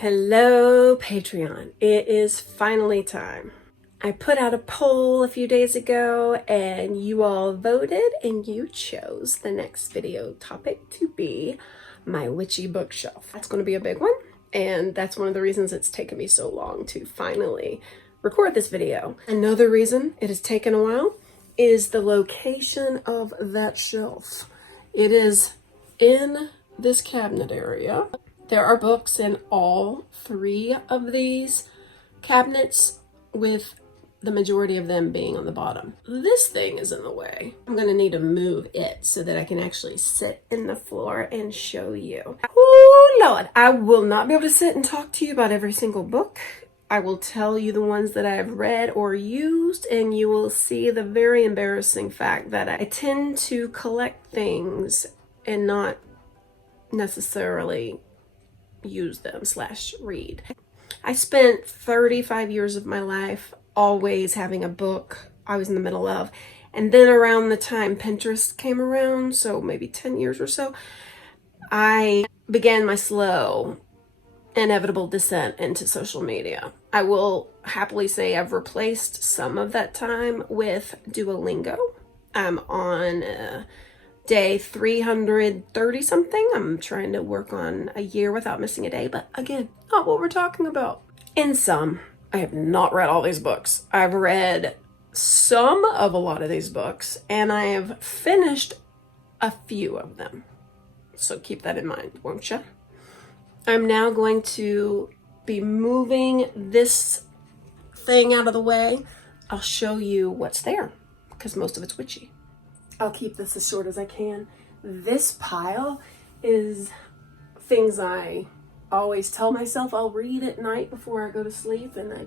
Hello, Patreon. It is finally time. I put out a poll a few days ago and you all voted and you chose the next video topic to be my witchy bookshelf. That's going to be a big one, and that's one of the reasons it's taken me so long to finally record this video. Another reason it has taken a while is the location of that shelf. It is in this cabinet area. There are books in all three of these cabinets, with the majority of them being on the bottom. This thing is in the way. I'm gonna need to move it so that I can actually sit in the floor and show you. Oh Lord, I will not be able to sit and talk to you about every single book. I will tell you the ones that I have read or used, and you will see the very embarrassing fact that I tend to collect things and not necessarily use them / read. I spent 35 years of my life always having a book I was in the middle of, and then around the time Pinterest came around, so maybe 10 years or so, I began my slow, inevitable descent into social media. I will happily say I've replaced some of that time with Duolingo. I'm on day 330 something. I'm trying to work on a year without missing a day, but again, not what we're talking about. In sum, I have not read all these books. I've read some of a lot of these books, and I have finished a few of them. So keep that in mind, won't you? I'm now going to be moving this thing out of the way. I'll show you what's there, because most of it's witchy. I'll keep this as short as I can. This pile is things I always tell myself I'll read at night before I go to sleep, and I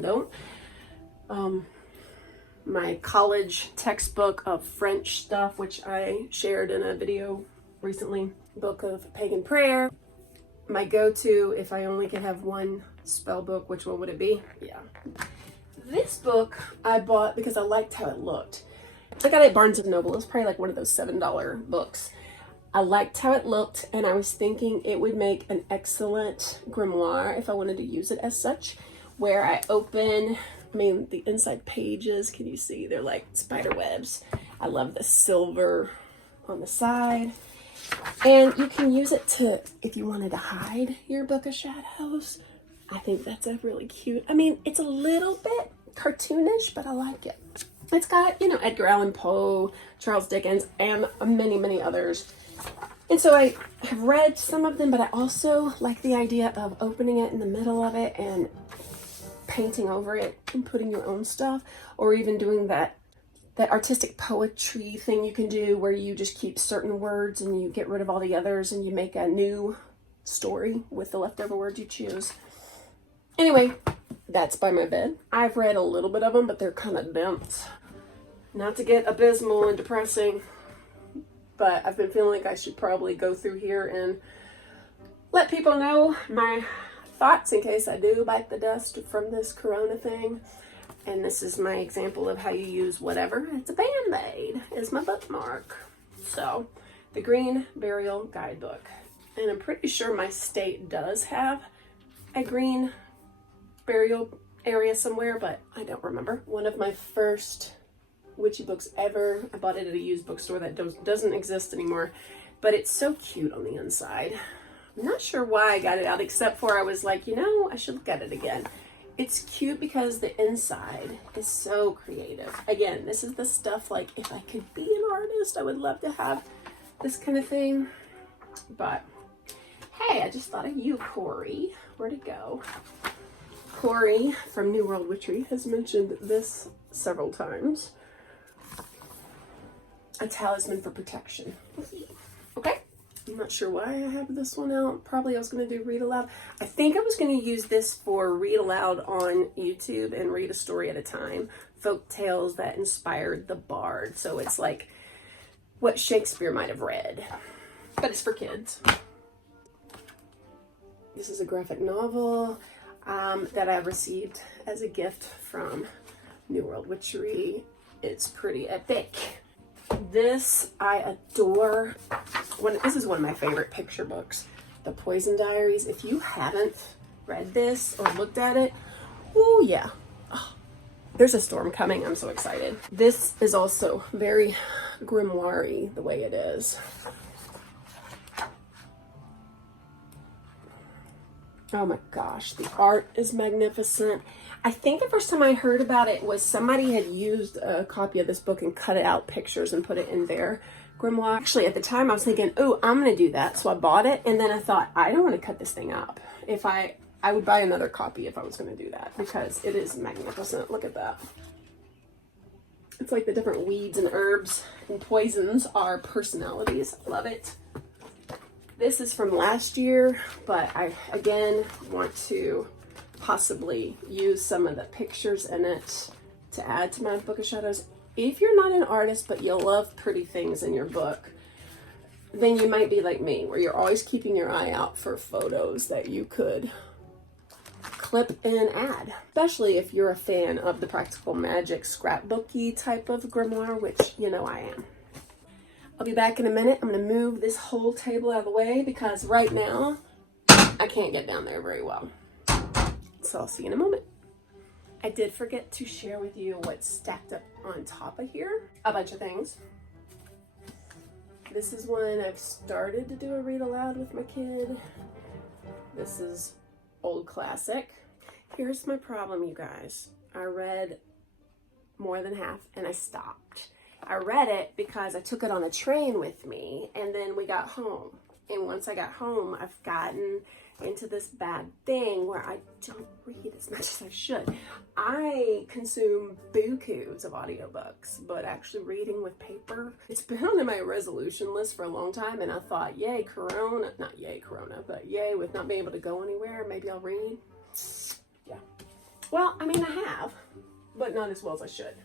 don't. My college textbook of French stuff, which I shared in a video recently, book of pagan prayer. My go-to, if I only could have one spell book, which one would it be? Yeah. This book I bought because I liked how it looked. I got it at Barnes & Noble. It was probably like one of those $7 books. I liked how it looked, and I was thinking it would make an excellent grimoire if I wanted to use it as such, where I open, the inside pages, can you see? They're like spider webs. I love the silver on the side. And you can use it to, if you wanted to hide your book of shadows. I think that's a really cute, it's a little bit cartoonish, but I like it. It's got, Edgar Allan Poe, Charles Dickens, and many, many others. And so I have read some of them, but I also like the idea of opening it in the middle of it and painting over it and putting your own stuff, or even doing that artistic poetry thing you can do where you just keep certain words and you get rid of all the others and you make a new story with the leftover words you choose. Anyway, that's by my bed. I've read a little bit of them, but they're kind of dense. Not to get abysmal and depressing, but I've been feeling like I should probably go through here and let people know my thoughts in case I do bite the dust from this corona thing. And this is my example of how you use whatever. It's a Band-Aid. It's my bookmark. So, the Green Burial Guidebook. And I'm pretty sure my state does have a green burial area somewhere, but I don't remember. One of my first witchy books ever. I bought it at a used bookstore that doesn't exist anymore, but it's so cute on the inside. I'm not sure why I got it out, except for I was like, I should look at it again. It's cute because the inside is so creative. Again, this is the stuff, like, if I could be an artist, I would love to have this kind of thing. But hey, I just thought of you, Corey. Where'd it go? Corey from New World Witchery has mentioned this several times. A talisman for protection. Okay, I'm not sure why I have this one out. Probably I was going to do read aloud. I think I was going to use this for read aloud on YouTube and read a story at a time. Folk tales that inspired the bard. So it's like what Shakespeare might have read, but it's for kids. This is a graphic novel that I received as a gift from New World Witchery. It's pretty epic. This I adore. This is one of my favorite picture books, The Poison Diaries. If you haven't read this or looked at it, oh yeah. Oh, there's a storm coming. I'm so excited. This is also very grimoire-y the way it is. Oh my gosh, the art is magnificent. I think the first time I heard about it was somebody had used a copy of this book and cut out pictures and put it in their grimoire. Actually, at the time I was thinking, oh, I'm gonna do that. So I bought it, and then I thought, I don't want to cut this thing up. If I would buy another copy if I was gonna do that, because it is magnificent. Look at that. It's like the different weeds and herbs and poisons are personalities. Love it. This is from last year, but I, again, want to possibly use some of the pictures in it to add to my Book of Shadows. If you're not an artist, but you love pretty things in your book, then you might be like me, where you're always keeping your eye out for photos that you could clip and add. Especially if you're a fan of the practical magic scrapbooky type of grimoire, which you know I am. I'll be back in a minute. I'm going to move this whole table out of the way because right now I can't get down there very well. So I'll see you in a moment. I did forget to share with you what's stacked up on top of here. A bunch of things. This is one I've started to do a read aloud with my kid. This is old classic. Here's my problem, you guys. I read more than half and I stopped. I read it because I took it on a train with me, and then we got home. And once I got home, I've gotten into this bad thing where I don't read as much as I should. I consume bukus of audiobooks, but actually reading with paper, it's been on my resolution list for a long time, and I thought, yay, Corona, not yay, Corona, but yay, with not being able to go anywhere, maybe I'll read. Yeah. Well, I mean, I have, but not as well as I should.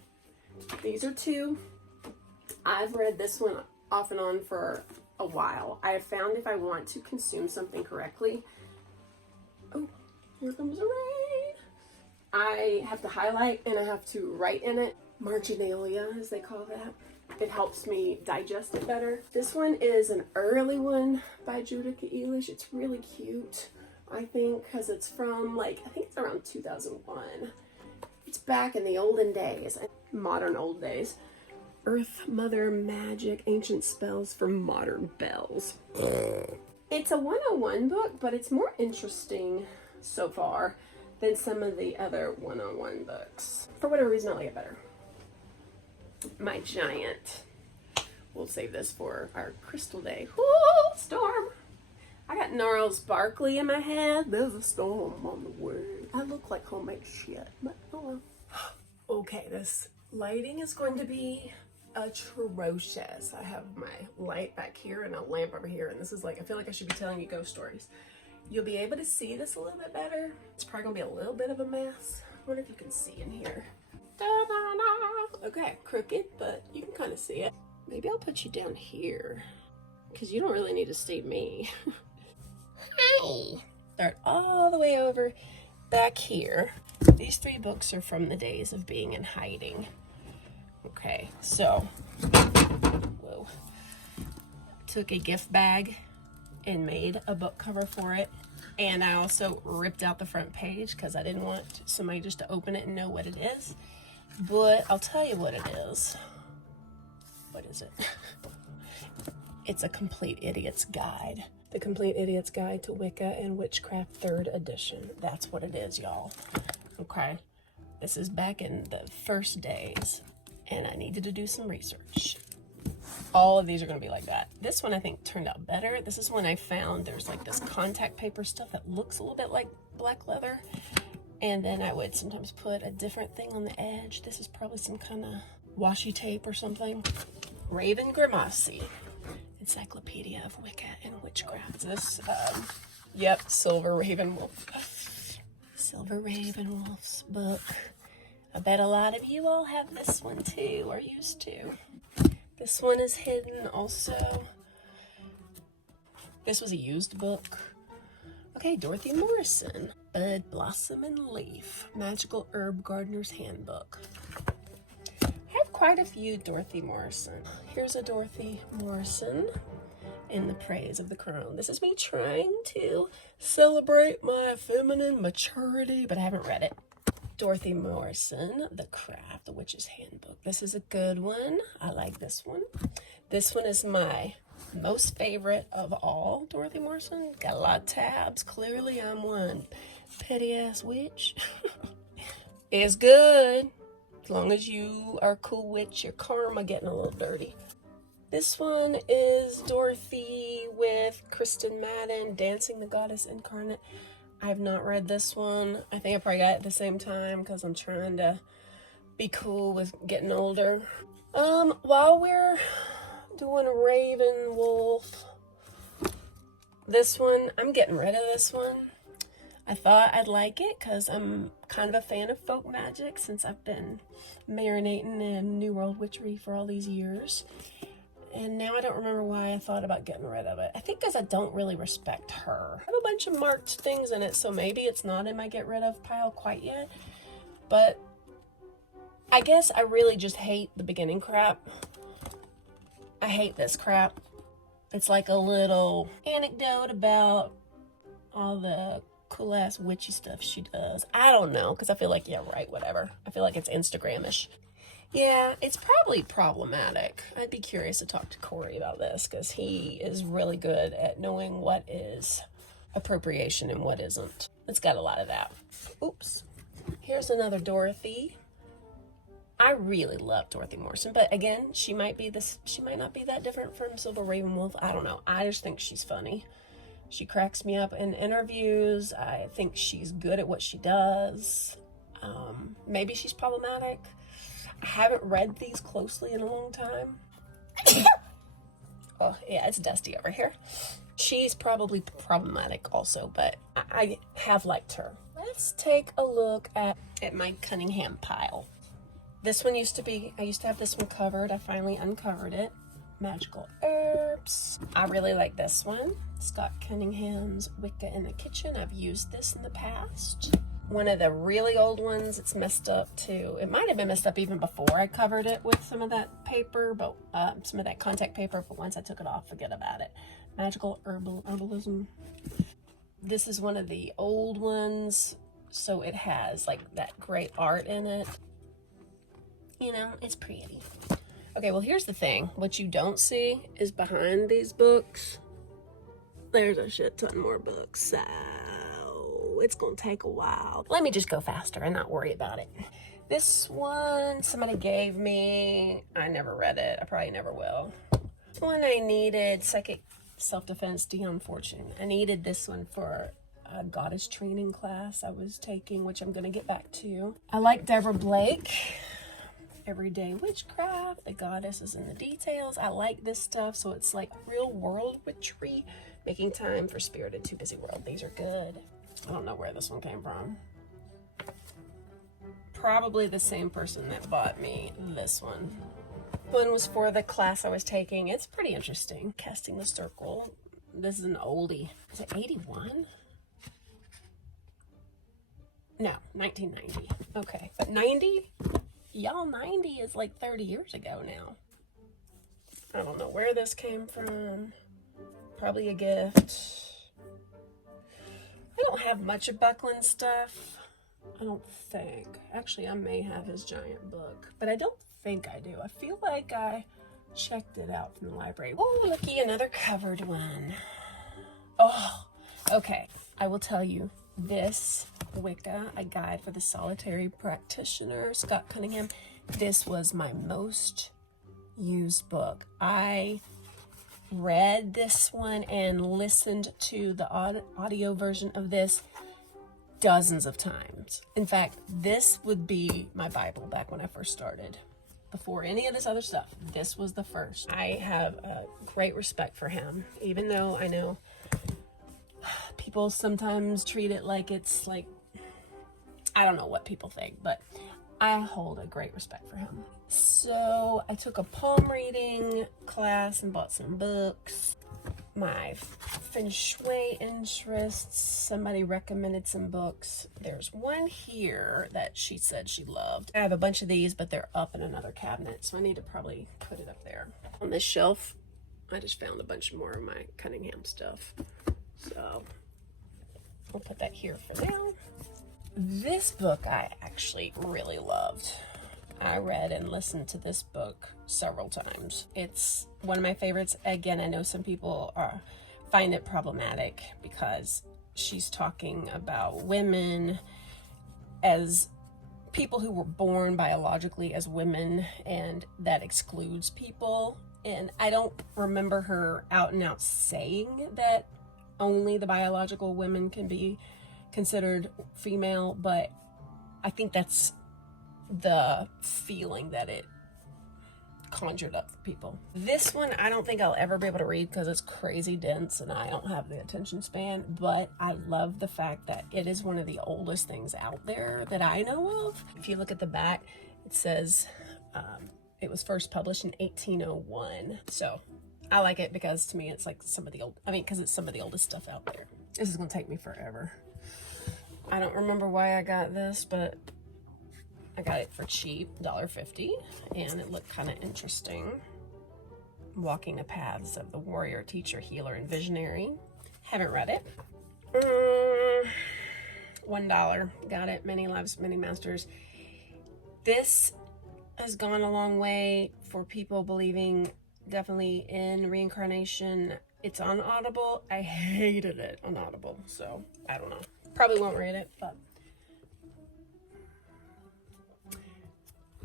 These are two. I've read this one off and on for a while. I have found if I want to consume something correctly, oh, here comes the rain. I have to highlight and I have to write in it. Marginalia, as they call that. It helps me digest it better. This one is an early one by Judith Eilish. It's really cute, I think, because it's from I think it's around 2001. It's back in the olden days, modern old days. Earth Mother Magic, Ancient Spells for Modern Bells. It's a 101 book, but it's more interesting so far than some of the other 101 books. For whatever reason, I like it better. My Giant. We'll save this for our crystal day. Whoo, storm! I got Gnarls Barkley in my head. There's a storm on the way. I look like homemade shit, but oh well. Okay, this lighting is going to be atrocious. I have my light back here and a lamp over here, and this is I feel like I should be telling you ghost stories. You'll be able to see this a little bit better. It's probably gonna be a little bit of a mess. I wonder if you can see in here. Da-da-da. Okay, crooked, but you can kind of see it. Maybe I'll put you down here because you don't really need to see me. Hi. Start all the way over back here. These three books are from the days of being in hiding. Okay, so, whoa, took a gift bag and made a book cover for it, and I also ripped out the front page because I didn't want somebody just to open it and know what it is, but I'll tell you what it is. What is it? It's a Complete Idiot's Guide. The Complete Idiot's Guide to Wicca and Witchcraft 3rd edition. That's what it is, y'all. Okay, this is back in the first days, and I needed to do some research. All of these are going to be like that. This one I think turned out better. This is one I found. There's this contact paper stuff that looks a little bit like black leather, and then I would sometimes put a different thing on the edge. This is probably some kind of washi tape or something. Raven Grimace, Encyclopedia of Wicca and Witchcraft. This, yep, Silver Raven Wolf. Silver Raven Wolf's book. I bet a lot of you all have this one too, or used to. This one is hidden also. This was a used book. Okay, Dorothy Morrison. Bud, Blossom, and Leaf. Magical Herb Gardener's Handbook. I have quite quite a few Dorothy Morrison. Here's a Dorothy Morrison in the Praise of the Crown. This is me trying to celebrate my feminine maturity, but I haven't read it. Dorothy Morrison, The Craft, The Witch's Handbook. This is a good one. I like this one. This one is my most favorite of all Dorothy Morrison. Got a lot of tabs. Clearly I'm one petty ass witch. It's good. As long as you are a cool witch, your karma getting a little dirty. This one is Dorothy with Kristen Madden, Dancing the Goddess Incarnate. I have not read this one. I think I probably got it at the same time because I'm trying to be cool with getting older. While we're doing Raven Wolf, this one, I'm getting rid of this one. I thought I'd like it because I'm kind of a fan of folk magic since I've been marinating in New World Witchery for all these years. And now I don't remember why I thought about getting rid of it. I think because I don't really respect her. I have a bunch of marked things in it, so maybe it's not in my get rid of pile quite yet. But I guess I really just hate the beginning crap. I hate this crap. It's like a little anecdote about all the cool ass witchy stuff she does. I don't know, because I feel like, yeah, right, whatever. I feel like it's Instagram-ish. Yeah, it's probably problematic. I'd be curious to talk to Corey about this because he is really good at knowing what is appropriation and what isn't. It's got a lot of that. Oops. Here's another Dorothy. I really love Dorothy Morrison, but again, she might not be that different from Silver Raven Wolf. I don't know. I just think she's funny. She cracks me up in interviews. I think she's good at what she does. Maybe she's problematic. I haven't read these closely in a long time. Oh, yeah, it's dusty over here. She's probably problematic also, but I have liked her. Let's take a look at my Cunningham pile. This one I used to have this one covered. I finally uncovered it. Magical Herbs. I really like this one. Scott Cunningham's Wicca in the Kitchen. I've used this in the past. One of the really old ones, it's messed up too. It might have been messed up even before I covered it with some of that paper, but some of that contact paper, but once I took it off, forget about it. Magical Herbalism. This is one of the old ones, so it has like that great art in it. You know, it's pretty. Okay, well, here's the thing. What you don't see is behind these books, there's a shit ton more books, so it's gonna take a while. Let me just go faster and not worry about it. This one somebody gave me. I never read it. I probably never will. This one I needed, Psychic Self-Defense, Dion Fortune. I needed this one for a goddess training class I was taking, which I'm gonna get back to. I like Deborah Blake. Everyday Witchcraft, the goddess is in the details. I like this stuff, so it's like real world witchery, making time for Spirited Too Busy World. These are good. I don't know where this one came from. Probably the same person that bought me this one. One was for the class I was taking. It's pretty interesting. Casting the Circle. This is an oldie. Is it 81? No, 1990. Okay, but 90? Y'all, 90 is like 30 years ago now. I don't know where this came from. Probably a gift. I don't have much of Buckland's stuff. I don't think. Actually, I may have his giant book, but I don't think I do. I feel like I checked it out from the library. Oh, looky, another covered one. Oh, okay. I will tell you. This Wicca, A Guide for the Solitary Practitioner, Scott Cunningham. This was my most used book. I read this one and listened to the audio version of this dozens of times. In fact, this would be my Bible back when I first started. Before any of this other stuff, this was the first. I have a great respect for him, even though I know people sometimes treat it like it's like, I don't know what people think, but I hold a great respect for him. So I took a palm reading class and bought some books. my feng shui interests. Somebody recommended some books. There's one here that she said she loved. I have a bunch of these, but they're up in another cabinet, so I need to probably put it up there. On this shelf, I just found a bunch more of my Cunningham stuff. So I'll put that here for now. This book I actually really loved. I read and listened to this book several times. It's one of my favorites. Again, I know some people find it problematic because she's talking about women as people who were born biologically as women, and that excludes people. And I don't remember her out and out saying that only the biological women can be considered female, but I think that's the feeling that it conjured up for people. This one I don't think I'll ever be able to read because it's crazy dense and I don't have the attention span, but I love the fact that it is one of the oldest things out there that I know of. If you look at the back, it says it was first published in 1801. So I like it because to me it's like some of the because it's some of the oldest stuff out there. This is gonna take me forever. I don't remember why I got this, but I got it for cheap, $1.50, and it looked kind of interesting. Walking the Paths of the Warrior, Teacher, Healer, and Visionary. Haven't read it. $1. Got it. Many Lives, Many Masters. This has gone a long way for people believing definitely in reincarnation. It's on Audible. I hated it on Audible, so I don't know. Probably won't read it, but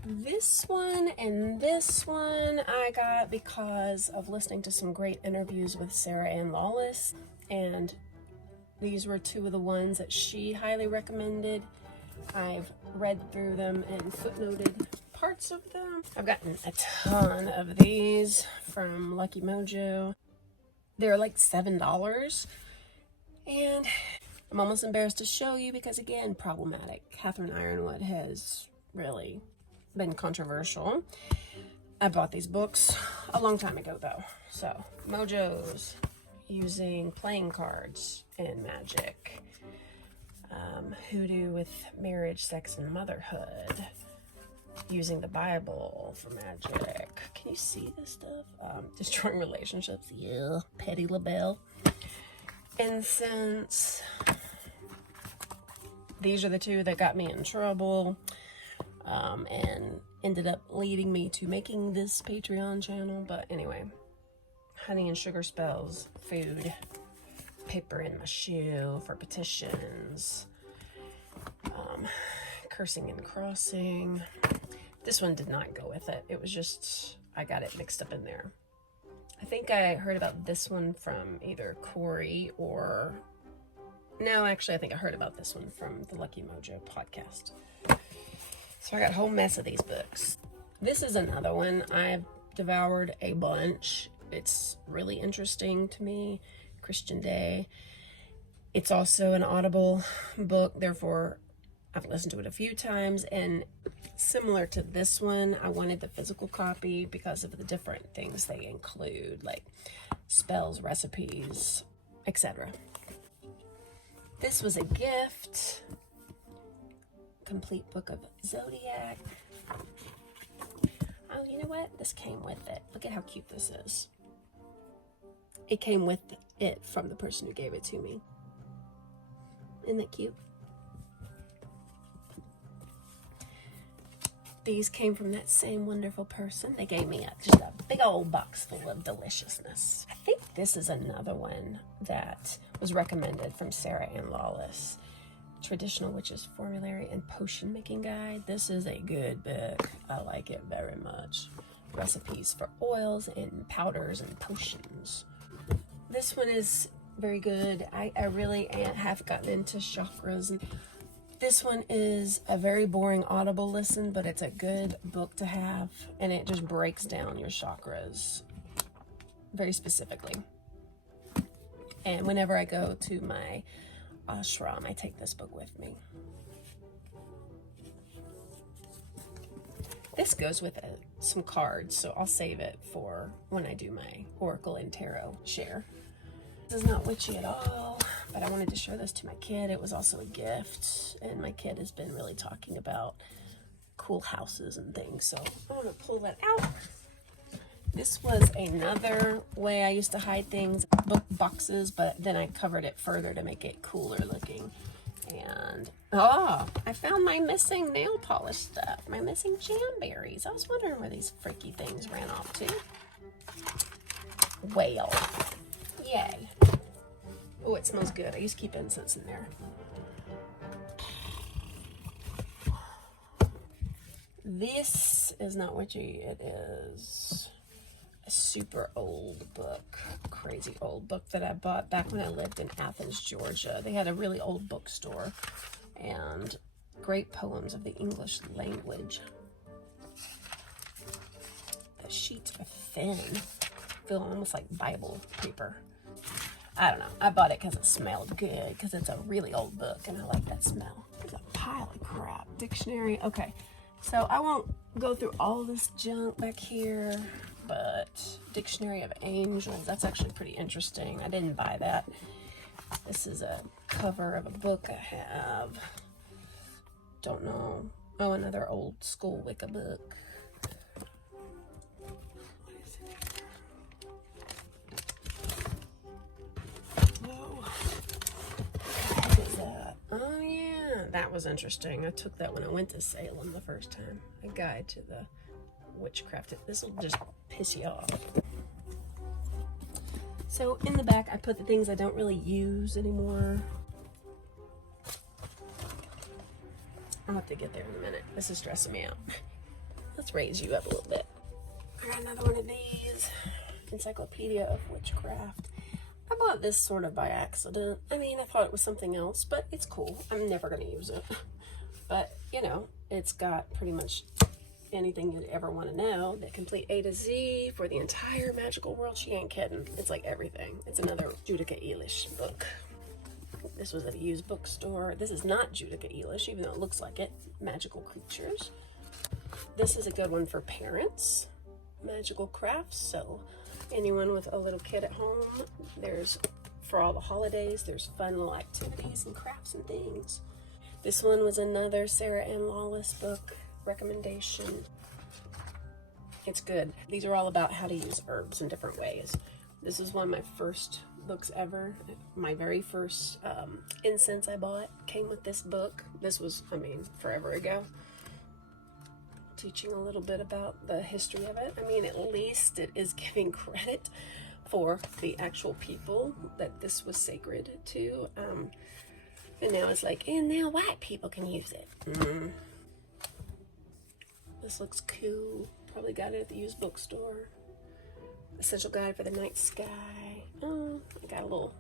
this one and this one I got because of listening to some great interviews with Sarah Ann Lawless, and these were two of the ones that she highly recommended. I've read through them and footnoted parts of them. I've gotten a ton of these from Lucky Mojo. They're like $7, and I'm almost embarrassed to show you because, again, problematic. Catherine Ironwood has really been controversial. I bought these books a long time ago though. So Mojo's using playing cards in magic. Hoodoo with marriage, sex, and motherhood. Using the Bible for magic. Can you see this stuff? Destroying relationships. Yeah. Petty LaBelle. Incense. These are the two that got me in trouble. And ended up leading me to making this Patreon channel. But anyway, honey and sugar spells, food, paper in my shoe for petitions, cursing and crossing. This one did not go with it. It was just, I got it mixed up in there. I think I heard about this one from either Corey or, no, actually I think I heard about this one from the Lucky Mojo podcast. So I got a whole mess of these books. This is another one. I've devoured a bunch. It's really interesting to me. Christian Day. It's also an Audible book, therefore I've listened to it a few times, and similar to this one, I wanted the physical copy because of the different things they include, like spells, recipes, etc. This was a gift. Complete book of Zodiac. Oh, you know what? This came with it. Look at how cute this is. It came with it from the person who gave it to me. Isn't that cute? These came from that same wonderful person. They gave me just a big old box full of deliciousness. I think this is another one that was recommended from Sarah Ann Lawless. Traditional Witches Formulary and Potion Making Guide. This is a good book. I like it very much. Recipes for oils and powders and potions. This one is very good. I really have gotten into chakras. And this one is a very boring Audible listen, but it's a good book to have, and it just breaks down your chakras very specifically. And whenever I go to my ashram, I take this book with me. This goes with some cards, so I'll save it for when I do my Oracle and Tarot share. This is not witchy at all, but I wanted to show this to my kid. It was also a gift, and my kid has been really talking about cool houses and things, so I'm gonna pull that out. This was another way I used to hide things, book boxes, but then I covered it further to make it cooler looking. And oh, I found my missing nail polish stuff, my missing jamberries. I was wondering where these freaky things ran off to. Well, yay. Oh, it smells good. I used to keep incense in there. This is not witchy. It is a super old book, crazy old book that I bought back when I lived in Athens, Georgia. They had a really old bookstore and great poems of the English language. The sheets are thin, feel almost like Bible paper. I don't know. I bought it because it smelled good, because it's a really old book and I like that smell. There's a pile of crap. Dictionary. Okay. So I won't go through all this junk back here, but Dictionary of Angels, that's actually pretty interesting. I didn't buy that. This is a cover of a book I have. Don't know. Oh, another old school Wicca book. What is it here? Whoa. What is that? Oh, yeah. That was interesting. I took that when I went to Salem the first time. A guide to the witchcraft. This will just piss you off. So in the back, I put the things I don't really use anymore. I'll have to get there in a minute. This is stressing me out. Let's raise you up a little bit. I got another one of these. Encyclopedia of Witchcraft. I bought this sort of by accident. I mean, I thought it was something else, but it's cool. I'm never going to use it. But, you know, it's got pretty much anything you'd ever want to know. The complete A to Z for the entire magical world. She ain't kidding. It's like everything. It's another Judica Elish book. This was at a used bookstore. This is not Judica Elish, even though it looks like it. Magical Creatures. This is a good one for parents. Magical Crafts. So anyone with a little kid at home, there's, for all the holidays, there's fun little activities and crafts and things. This one was another Sarah Ann Lawless book recommendation. It's good. These are all about how to use herbs in different ways. This is one of my first books ever. My very first incense I bought came with this book. This was, I mean, forever ago. Teaching a little bit about the history of it. I mean, at least it is giving credit for the actual people that this was sacred to. And now it's like, and now white people can use it. This looks cool. Probably got it at the used bookstore. Essential Guide for the Night Sky. Oh, I got a little,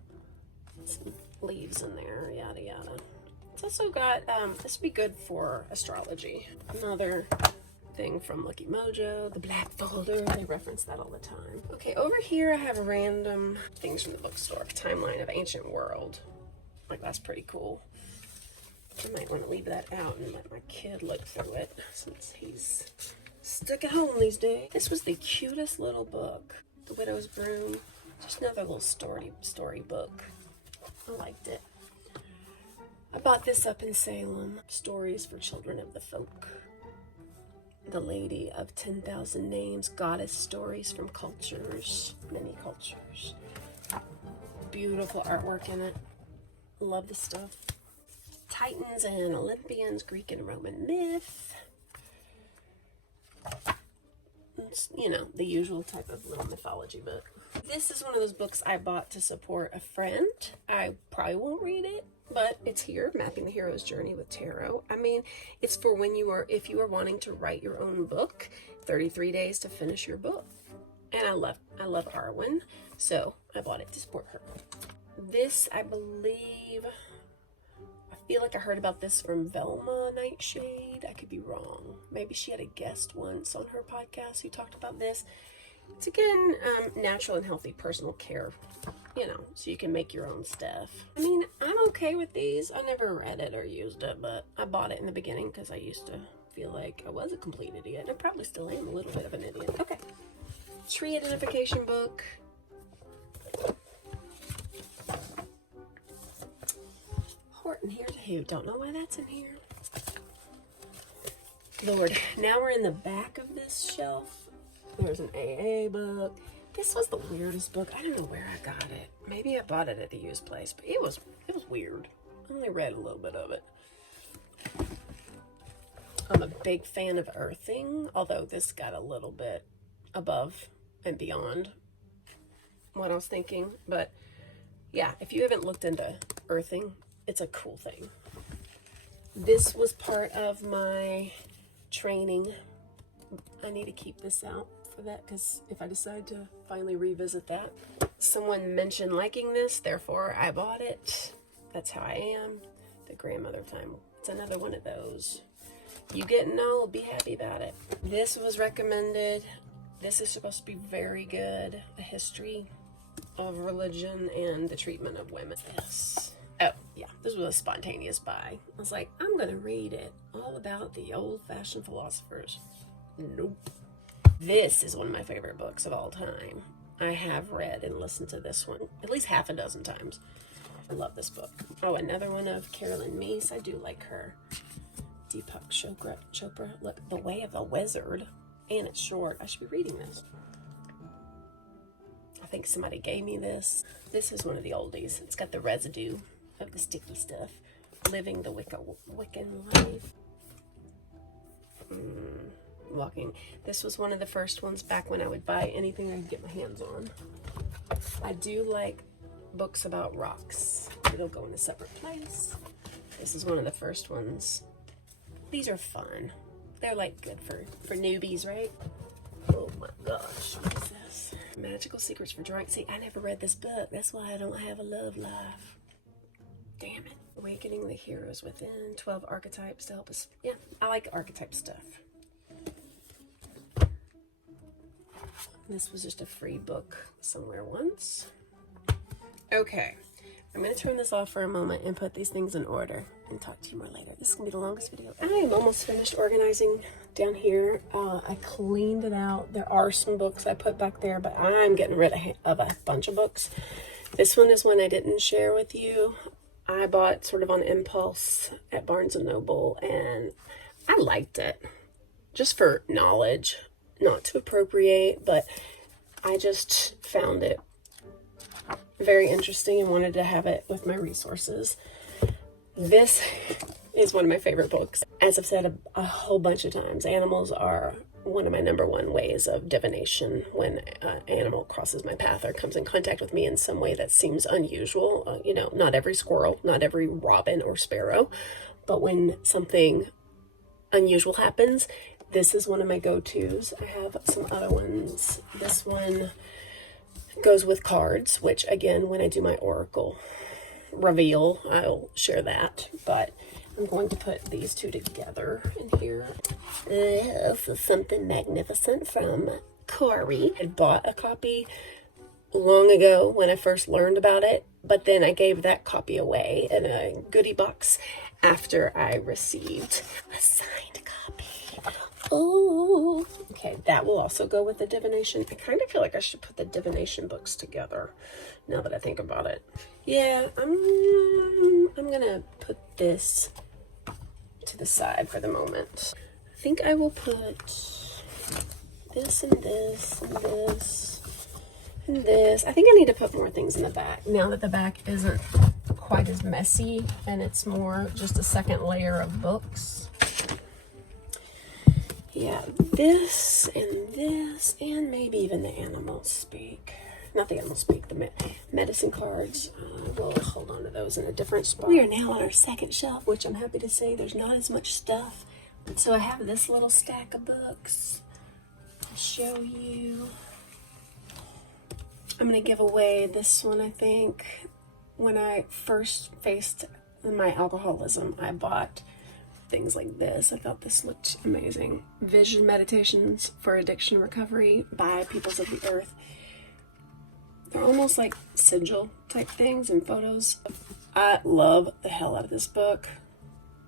some leaves in there, yada yada. It's also got, this would be good for astrology. Another thing from Lucky Mojo, the black folder. They reference that all the time. Okay, over here I have random things from the bookstore. Timeline of Ancient World. Like, that's pretty cool. I might want to leave that out and let my kid look through it since he's stuck at home these days. This was the cutest little book. The Widow's Broom. Just another little story book. I liked it. I bought this up in Salem. Stories for Children of the Folk. The Lady of 10,000 Names. Goddess Stories from Cultures. Many cultures. Beautiful artwork in it. Love the stuff. Titans and Olympians, Greek and Roman myth. It's, you know, the usual type of little mythology book. This is one of those books I bought to support a friend. I probably won't read it, but it's here, Mapping the Hero's Journey with Tarot. I mean, it's for when you are, if you are wanting to write your own book, 33 days to finish your book. And I love Arwen, so I bought it to support her. This, I believe, I feel like I heard about this from Velma Nightshade. I could be wrong. Maybe she had a guest once on her podcast who talked about this. It's, again, natural and healthy personal care, you know, so you can make your own stuff. I mean, I'm okay with these. I never read it or used it, but I bought it in the beginning because I used to feel like I was a complete idiot. And I probably still am a little bit of an idiot. Okay. Tree identification book. important here too. Don't know why that's in here. Lord, now we're in the back of this shelf. There's an AA book. This was the weirdest book. I don't know where I got it. Maybe I bought it at the used place, but it was weird. I only read a little bit of it. I'm a big fan of earthing, although this got a little bit above and beyond what I was thinking. But yeah, if you haven't looked into earthing, it's a cool thing. This was part of my training. I need to keep this out for that, because if I decide to finally revisit that, someone mentioned liking this, therefore I bought it. That's how I am. The grandmother time. It's another one of those. You getting old, be happy about it. This was recommended. This is supposed to be very good. A history of religion and the treatment of women. Yes. Oh, yeah, this was a spontaneous buy. I was like, I'm gonna read it. All about the old-fashioned philosophers. Nope. This is one of my favorite books of all time. I have read and listened to this one at least half a dozen times. I love this book. Oh, another one of Carolyn Meese. I do like her. Deepak Chopra. Look, The Way of the Wizard. And it's short. I should be reading this. I think somebody gave me this. This is one of the oldies. It's got the residue of the sticky stuff. Living the Wiccan Life. Walking. This was one of the first ones back when I would buy anything I could get my hands on. I do like books about rocks. It'll go in a separate place. This is one of the first ones. These are fun. They're like good for newbies, right? Oh my gosh, what is this? Magical Secrets for Drawing. See, I never read this book. That's why I don't have a love life. Damn it. Awakening the Heroes Within. 12 archetypes to help us. Yeah, I like archetype stuff. This was just a free book somewhere once. Okay, I'm going to turn this off for a moment and put these things in order and talk to you more later. This is going to be the longest video. I am almost finished organizing down here. I cleaned it out. There are some books I put back there, but I'm getting rid of a bunch of books. This one is one I didn't share with you. I bought sort of on impulse at Barnes & Noble, and I liked it. Just for knowledge, not to appropriate, but I just found it very interesting and wanted to have it with my resources. This is one of my favorite books. As I've said a whole bunch of times, animals are one of my #1 ways of divination. When an animal crosses my path or comes in contact with me in some way that seems unusual, you know, not every squirrel, not every robin or sparrow, but when something unusual happens, this is one of my go-tos. I have some other ones. This one goes with cards, which again, when I do my oracle reveal, I'll share that, but I'm going to put these two together in here. This is something magnificent from Corey. I bought a copy long ago when I first learned about it, but then I gave that copy away in a goodie box after I received a signed copy. Oh, okay, that will also go with the divination. I kind of feel like I should put the divination books together now that I think about it. Yeah, I'm gonna put this to the side for the moment. I think I will put this and this and this and this. I think I need to put more things in the back now that the back isn't quite as messy and it's more just a second layer of books. Yeah, this and maybe even the animals speak. Not the animals speak, the medicine cards. We'll hold on to those in a different spot. We are now on our second shelf, which I'm happy to say there's not as much stuff. So I have this little stack of books. I'll show you. I'm going to give away this one, I think. When I first faced my alcoholism, I bought things like this. I thought this looked amazing. Vision Meditations for Addiction Recovery by Peoples of the Earth. They're almost like sigil type things and photos. I love the hell out of this book.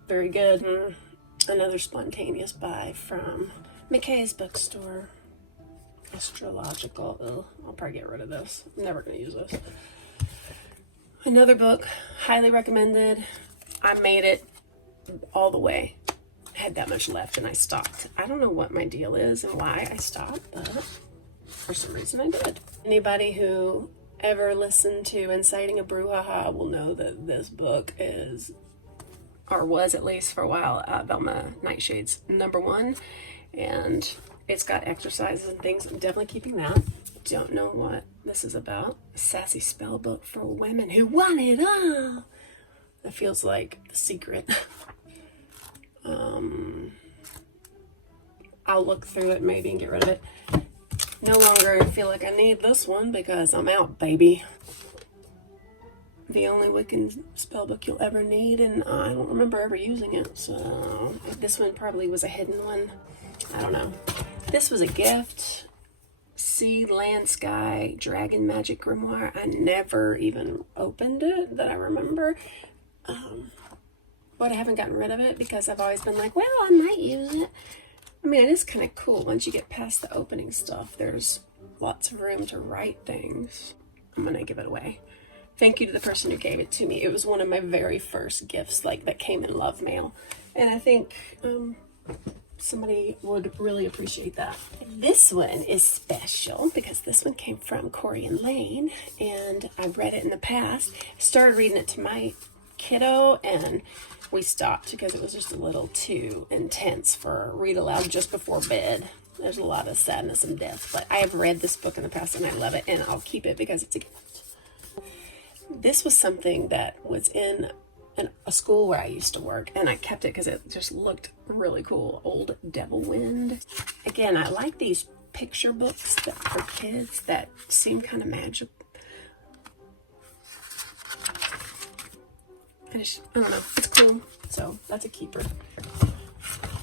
Very good. Another spontaneous buy from McKay's bookstore. Astrological. Ugh, I'll probably get rid of this. I'm never going to use this. Another book, highly recommended. I made it all the way. I had that much left and I stopped. I don't know what my deal is and why I stopped, but for some reason I did. Anybody who ever listened to Inciting a Brouhaha will know that this book is, or was at least for a while, Velma Nightshade's #1. And it's got exercises and things. I'm definitely keeping that. Don't know what this is about. A sassy spell book for women who want it all. That feels like The Secret. I'll look through it maybe and get rid of it. No longer feel like I need this one because I'm out, baby. The only Wiccan spellbook you'll ever need, and I don't remember ever using it, so this one probably was a hidden one. I don't know. This was a gift. Sea, Land, Sky, Dragon Magic Grimoire. I never even opened it that I remember. But I haven't gotten rid of it because I've always been like, well, I might use it. I mean, it is kind of cool. Once you get past the opening stuff, there's lots of room to write things. I'm going to give it away. Thank you to the person who gave it to me. It was one of my very first gifts, like, that came in love mail. And I think somebody would really appreciate that. This one is special because this one came from Corey and Lane, and I've read it in the past. I started reading it to my kiddo, and we stopped because it was just a little too intense for read aloud just before bed. There's a lot of sadness and death, but I have read this book in the past and I love it, and I'll keep it because it's a gift. This was something that was in a school where I used to work, and I kept it because it just looked really cool. Old Devil Wind. Again, I like these picture books that for kids that seem kind of magical. I don't know, it's cool, so that's a keeper.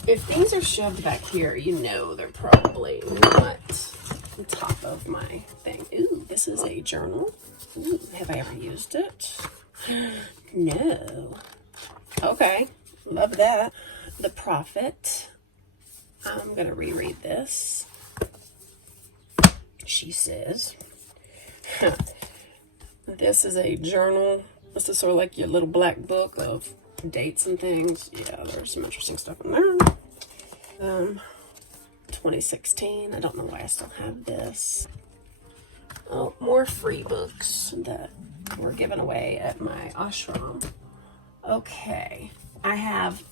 If things are shoved back here, you know they're probably not on top of my thing. Ooh, this is a journal. Ooh, have I ever used it? No. Okay, love that. The Prophet. I'm gonna reread this. She says, this is a journal. This is sort of like your little black book of dates and things. Yeah, there's some interesting stuff in there. 2016. I don't know why I still have this. Oh, more free books that were given away at my ashram. Okay, I have,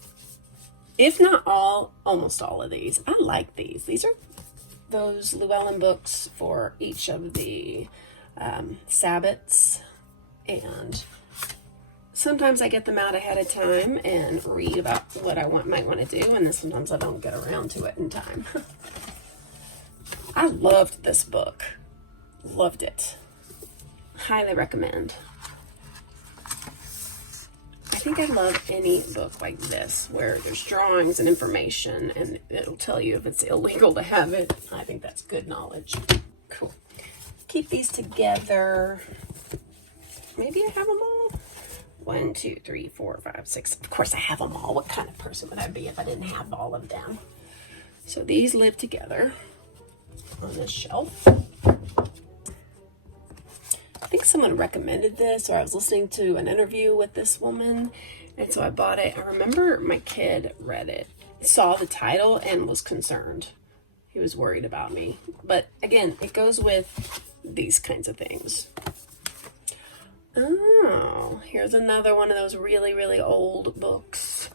if not all, almost all of these. I like these. These are those Llewellyn books for each of the Sabbats, and sometimes I get them out ahead of time and read about what I might want to do, and then sometimes I don't get around to it in time. I loved this book. Loved it. Highly recommend. I think I love any book like this where there's drawings and information and it'll tell you if it's illegal to have it. I think that's good knowledge. Cool. Keep these together. Maybe I have them all. 1, 2, 3, 4, 5, 6. Of course I have them all. What kind of person would I be if I didn't have all of them? So these live together on this shelf. I think someone recommended this, or I was listening to an interview with this woman, and so I bought it. I remember my kid read it, saw the title, and was concerned. He was worried about me. But again, it goes with these kinds of things. Oh, here's another one of those really, really old books.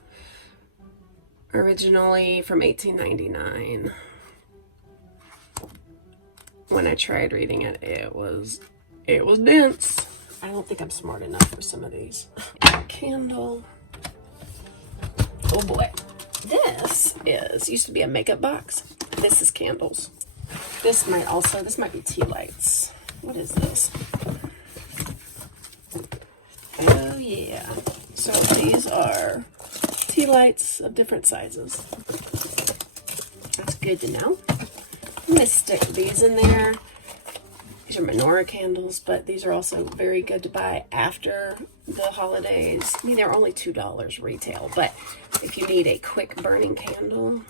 Originally from 1899. When I tried reading it, it was dense. I don't think I'm smart enough for some of these. Candle. Oh boy. This used to be a makeup box. This is candles. This might be tea lights. What is this? Oh yeah. So these are tea lights of different sizes. That's good to know. I'm gonna stick these in there. These are menorah candles, but these are also very good to buy after the holidays. I mean, they're only $2 retail, but if you need a quick burning candle,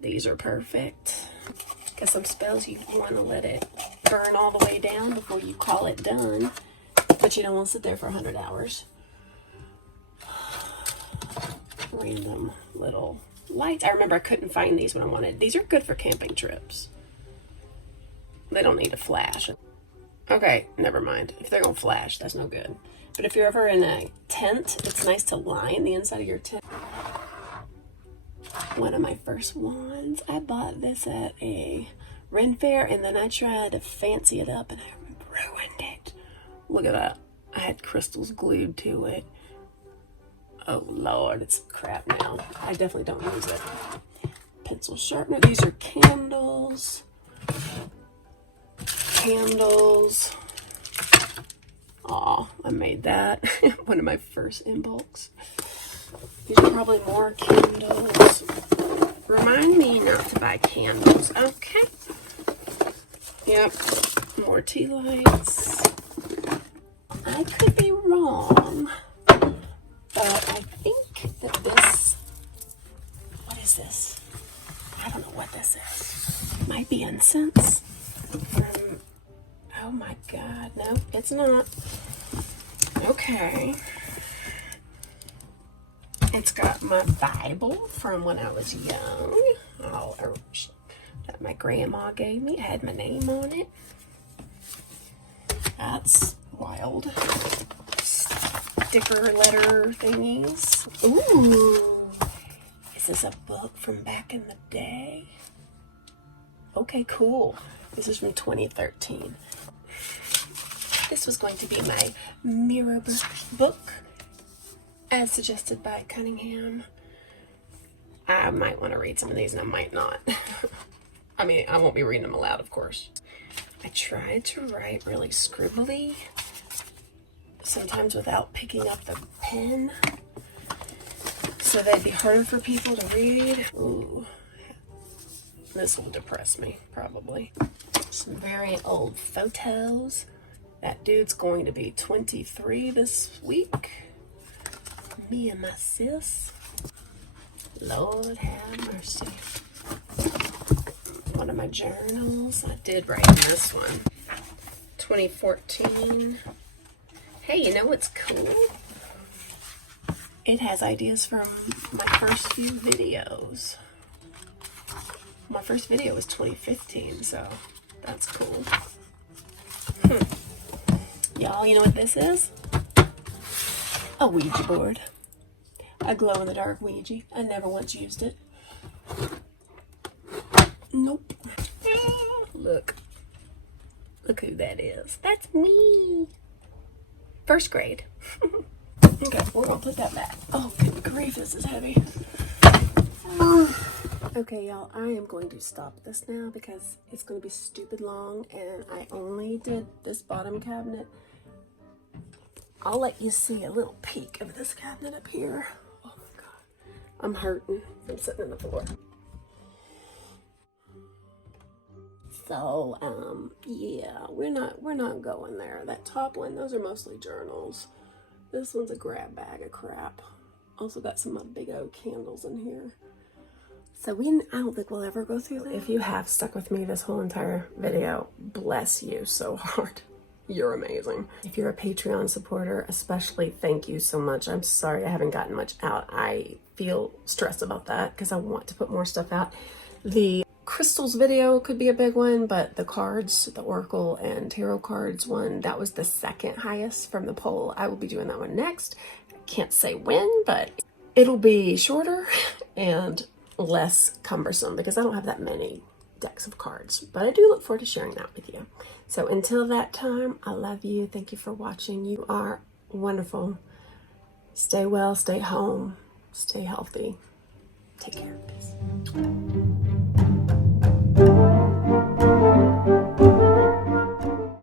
these are perfect. Because some spells, you want to let it burn all the way down before you call it done, but you don't want to sit there for 100 hours. random little lights. I remember I couldn't find these when I wanted. These are good for camping trips. They don't need to flash. Okay, never mind. If they're gonna flash, that's no good. But if you're ever in a tent, it's nice to line the inside of your tent. One of my first wands, I bought this at a Ren fair, and then I tried to fancy it up and I ruined it. Look at that. I had crystals glued to it. Oh Lord, it's crap now. I definitely don't use it. Pencil sharpener. These are candles. Candles. Aw, I made that. One of my first in bulks. These are probably more candles. Remind me not to buy candles. Okay. Yep. More tea lights. I could be wrong, but I think that this, what is this? I don't know what this is. It might be incense. Oh my God, no, it's not. Okay. It's got my Bible from when I was young. Oh, that my grandma gave me. It had my name on it. That's wild. Sticker letter thingies. Ooh. Is this a book from back in the day? Okay, cool. This is from 2013. This was going to be my mirror book, as suggested by Cunningham. I might want to read some of these and I might not. I mean, I won't be reading them aloud, of course. I tried to write really scribbly, sometimes without picking up the pen, so they'd be harder for people to read. Ooh, this will depress me, probably. Some very old photos. That dude's going to be 23 this week. Me and my sis. Lord have mercy. One of my journals. I did write in this one. 2014. Hey, you know what's cool? It has ideas from my first few videos. My first video was 2015, so that's cool. Y'all, you know what this is? A Ouija board. A glow-in-the-dark Ouija. I never once used it. Nope. Look. Look who that is. That's me. First grade. Okay, we're gonna put that back. Oh, good grief, this is heavy. Okay, y'all, I am going to stop this now because it's going to be stupid long, and I only did this bottom cabinet. I'll let you see a little peek of this cabinet up here. Oh my God, I'm hurting from sitting on the floor. So, yeah, we're not going there. That top one, those are mostly journals. This one's a grab bag of crap. Also got some big old candles in here. So I don't think we'll ever go through that. If you have stuck with me this whole entire video, bless you so hard. You're amazing. If you're a Patreon supporter, especially, thank you so much. I'm sorry I haven't gotten much out. I feel stressed about that because I want to put more stuff out. The crystals video could be a big one, but the cards, the Oracle and Tarot cards one, that was the second highest from the poll. I will be doing that one next. I can't say when, but it'll be shorter and less cumbersome because I don't have that many decks of cards, but I do look forward to sharing that with you. So until that time, I love you. Thank you for watching. You are wonderful. Stay well, stay home, stay healthy. Take care. Peace.